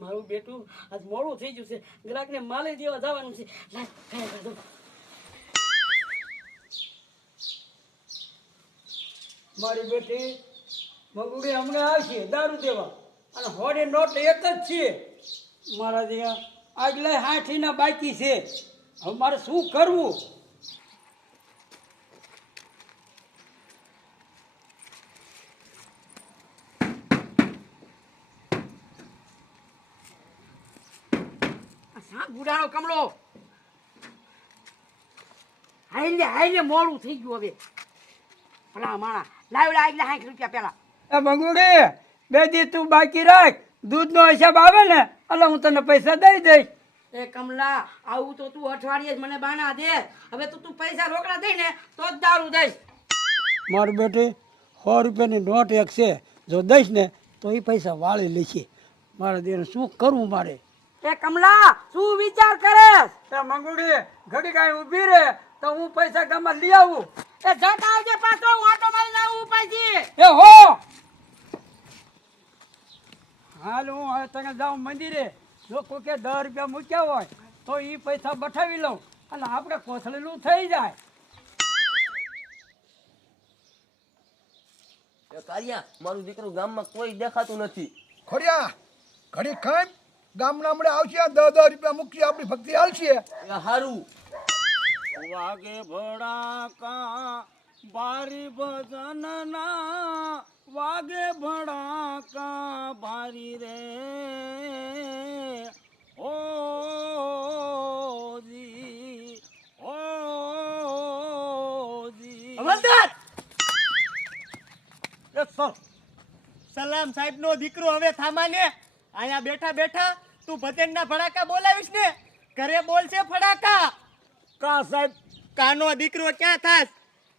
મારું બેટું આજ મોડું થઈ ગયું છે, ગ્રાહકને માલે દેવા જવાનું છે. લાય ખાય કાઢો. મારી બેટી મગુડી હમણાં આવશે દારૂ દેવા અને હોડી નોટ એક જ છે મારા જેવા. આગલા 60 બાકી છે. હવે મારે શું કરવું? શા બુડાનો કમળો હાઈને મોડું થઈ ગયું. હવે ભલા માણા લાવડા આગલા 60 રૂપિયા પેલા. એ મગુડી 2 દી તું બાકી રાખ, દૂધનો હિસાબ આવે ને એટલે હું તને પૈસા દઈ દઈશ. એ કમલા આવું તો તું અઠવાડિયે જ મને બાના દે. હવે તો તું પૈસા રોકડા દઈ ને તો જ દારૂ દઈશ. મારી બેટી 100 રૂપિયાની નોટ એક છે, જો દઈશ ને તો એ પૈસા વાળી લેશે. મારા દેને શું કરવું મારે? એ કમલા શું વિચાર કરે? એ મંગુડી ઘડી કાંઈ ઊભી રહે તો હું પૈસા ગામમાં લઈ આવું. એ જતા આવજે પાછો, હું આટો મારી લાવું ઉપાયજી. એ હો હાલ હું હવે તને જાઉં મંદિરે. જો કોકે 10 રૂપિયા મૂક્યા હોય તો એ પૈસા બઠાવી લઉં અને આપણે કોથળેલું થઈ જાય. કારિયા મારું દીકરું ગામમાં કોઈ દેખાતું નથી. ખોડિયા ઘડી ખાઈ ગામના હમણે આવશે 10 રૂપિયા મૂકી આપણી ભક્તિ હાલશે. હારું વાગે ભડાકા બારી ભજનના, વાગે ભડાકા ભારી રે ઓજી ઓજી. અમરદાસ સલામ સાહેબ નો દીકરો હવે થામાને અહીંયા બેઠા બેઠા તું ભજનના ફડાકા બોલાવીશ ને? ઘરે બોલશે ફડાકા. કા સાહેબ કાનો દીકરો ક્યાં થાસ?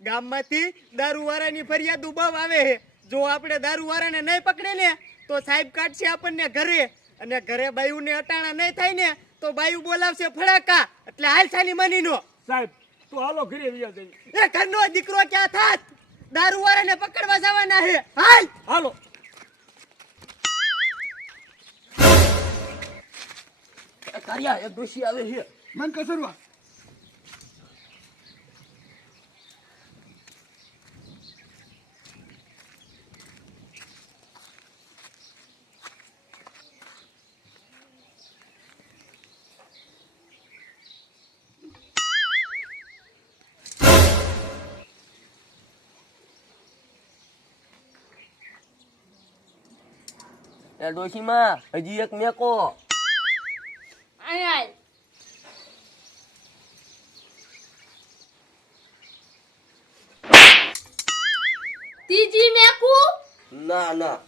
ગામમાંથી દારૂવાળાની ફરિયાદ બહુ આવે છે. જો આપણે દારૂવાળાને નહીં પકડે ને તો સાહેબ કાઢશે આપણને ઘરે, અને ઘરે બાયુને અટાણા નહીં થાય ને તો બાયુ બોલાવશે ફડાકા. એટલે હાલ સાની મનીનો. સાહેબ તું હાલો ઘરે વ્યા જઈ. એ ઘરનો દીકરો ક્યાં થાસ? દારૂવાળાને પકડવા જવાના છે. હાલ હાલો. કારિયા એક ડોશી આવે છે. મન કસરવા એ ડોશીમાં હજી એક મેકો. આય આય. ત્રીજી મેકુ ના ના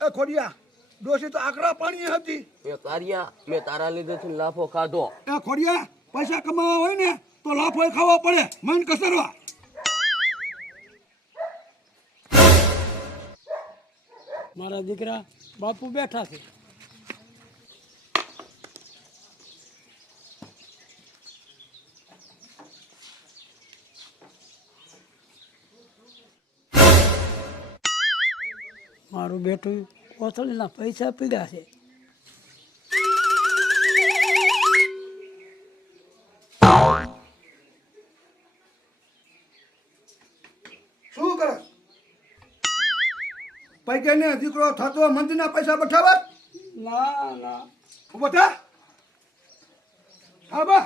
એ ખોડિયા ડોશી તો આકરા પાણી હતી. એ કારિયા મેં તારા લીધેથી લાફો ખાધો. એ ખોડિયા પૈસા કમાવા હોય ને તો લાફો ખાવો પડે. મન કસરવા મારા દીકરા બાપુ બેઠા છે. મારું બેટું કોથળીના પૈસા પીડ્યા છે. શું કરે? પૈકે ને દીકરો થતો મંદિરના પૈસા બઠાવા? ના ના ઉભો થા. હા બા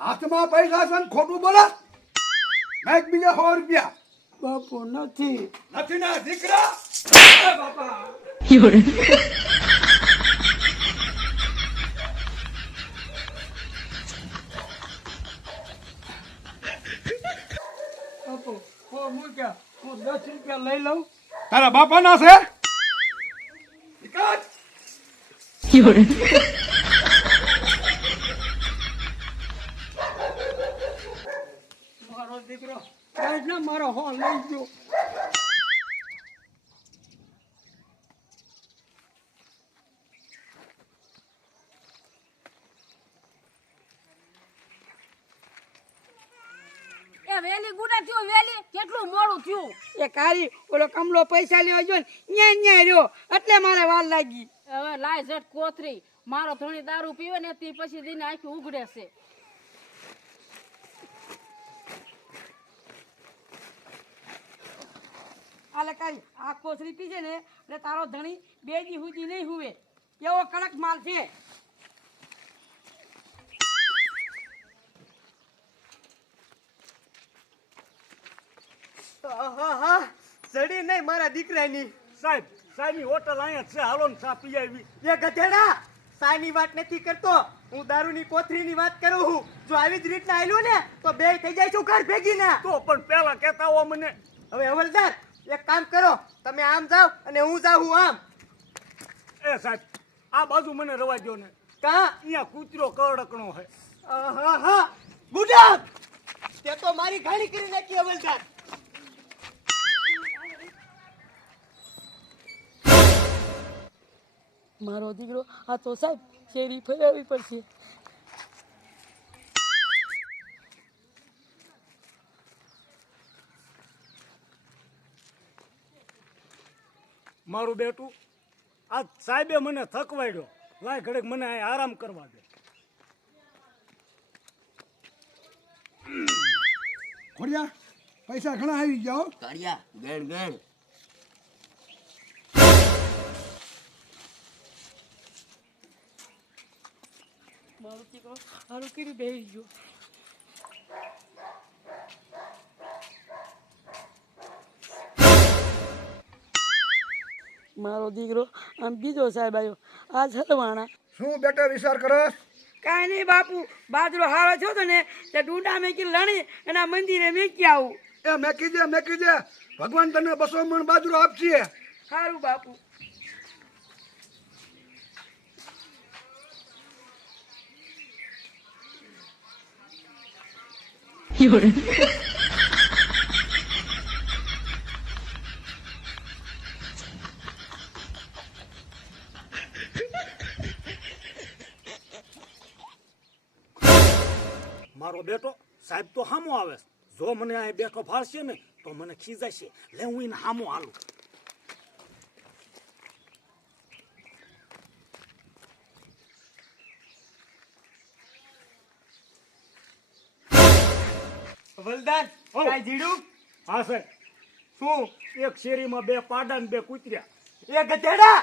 હાથમાં પૈસા છે ને ખોટું બોલા. મેં બીજા 100 રૂપિયા બાપુ નથી. નથી ના દીકરા. બાપુ હું મૂક્યા, હું 10 રૂપિયા લઈ લઉં. તારા બાપા ના છે? મારો દીકરો કાંઈ ના મારો હો લઈ ગયો. વેલી ગુડા થયો વેલી કેટલું મોડું થયું એ કારી ઓલો કમલો પૈસા લેવા ગયો ને ન્યા રહ્યો એટલે મારે વાર લાગી. હવે લાય ઝટ કોથરી મારો થોડી દારૂ પીવે ને તે પછી દિને આખી ઉઘડે છે. આલે કારી આ કોસરી પીજે ને એટલે તારો ધણી 2 દી સુધી નહીં હુવે એવો કડક માલ છે. આહાહા, સડી નહીં મારા દીકરાની. સાહેબ સાહેબની હોટલ અહીંયા જ છે, હાલો ને ચા પી આવી. એ ગધેડા, સાની વાત નથી કરતો, હું દારૂની કોથરીની વાત કરું છું. જો આવી જ રીતના આયલું ને તો બે થઈ જાય છું ઘર ભેગી ના. તો પણ પેલા કહેતા હો મને. હવે હવલદાર એક કામ કરો, તમે આમ જાઓ અને હું જાઉં આમ. એ સાહેબ આ બાજુ મને રવા દો ને, કા અહીંયા કૂતરો કરડકણો છે. આહાહા, ગુડા તે તો મારી ઘાણી કરી નાખી હવલદાર. મારો દીકરો આ તો સાહેબ શેરી ફેરવવી પડશે. મારું બેટું આ સાહેબે મને થકવાડ્યો, લાય ઘડીક મને અહીં આરામ કરવા દે. ખોડિયા પૈસા ઘણા આવી ગયા હો. કાળિયા ગણ ગણ. મારો દીકરો હારું કરી બેસી ગયો. મારો દીકરો આમ બીજો સાહેબ આવ્યો આ હલવાણા. શું બેટા વિચાર કરસ? કાંઈ નહીં બાપુ, બાજરો હારો થયો તો ને તે ડુંડા મેકી લણી એના મંદિરે મેકી આવું. એ મેકી દે ભગવાન તને 200 મણ બાજરો આપશે. સારું બાપુ. મારો બેટો સાહેબ તો હામો આવે છે. જો મને અહીં બેઠો ફાળશે ને તો મને ખીજાશે. લે હું એને હામો હાલું. હવલદાર હો. કાઈ જીડું? હા સાહેબ, શું એક શેરીમાં 2 પાડા ને 2 કૂતર્યા. એ ગધેડા,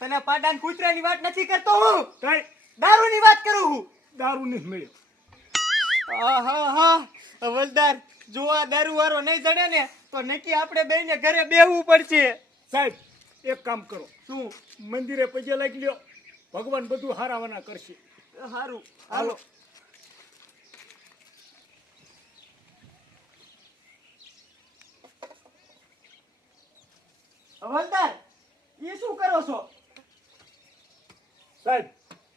તને પાડાન કૂતરાની વાત નથી કરતો હું, કઈ દારૂની વાત કરું છું. દારૂ નહીં મળ્યો. આહાહા, હવલદાર જો આ દારૂ વાળો નહીં જડે ને તો નક્કી આપણે બેને ઘરે બેહવું પડશે. સાહેબ એક કામ કરો, શું? મંદિરે પગે લાગી લ્યો, ભગવાન બધું હારાવાના કરશે. હારું હાલો. હવલદાર એ શું કરો છો? સાહેબ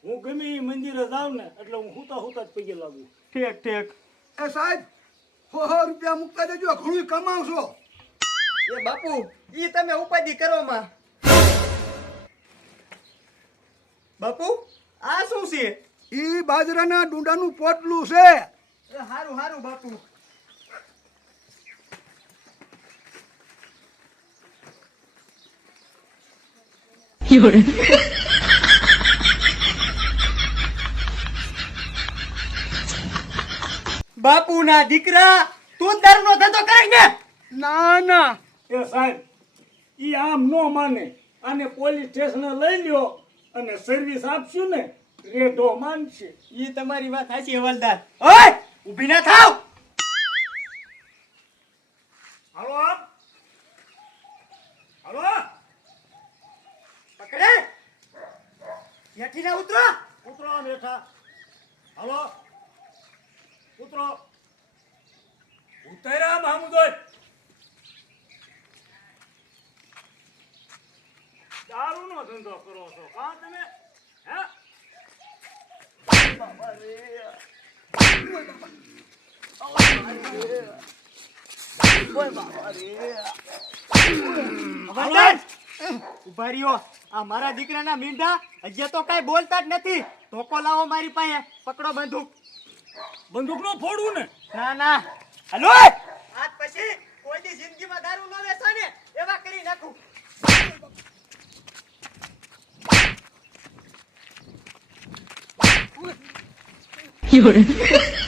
હું ગમે એ મંદિરે જાઉં ને એટલે હું હુતા જ પગે લાગુ. ઠેક ઠેક. એ સાહેબ 100 રૂપિયા મૂકતા દેજો, ઘણું કમાવશો. એ બાપુ ઈ તમે ઉપાધિ કરો માં. બાપુ આ શું છે? ઈ બાજરાના ડુંડાનું પોટલું છે. એ હારું હારું બાપુ. બાપુ ના દીકરા, તું દારૂનો ધંધો કરે ને? ના એ સાહેબ ઈ આમ નો માને, આને પોલીસ સ્ટેશને લઈ લ્યો અને સર્વિસ આપશું ને રેઢો માનશે. ઈ તમારી વાત સાચી હવલદાર. ઓય ઊભી ના થાવ. હાલો આમ, હાલો. પકડે યાથી ના ઉતરો. ઉતરો આમ હેઠા. હાલો ઉતરો. ઉતર્યા આમ હામું જોઈ. દારૂનો ધંધો કરો છો કા તમે? હે હવલદાર ઉભા રહ્યો. આ મારા દીકરાના મીંઢા હજી તો કઈ બોલતા જ નથી. ધોકો લાવો મારી પાસે. પકડો બંદૂક. બંદૂક નો ફોડવું ને. ના ના હલો આખી જિંદગીમાં દારૂ ન વેચા ને એવા કરી નાખું.有人。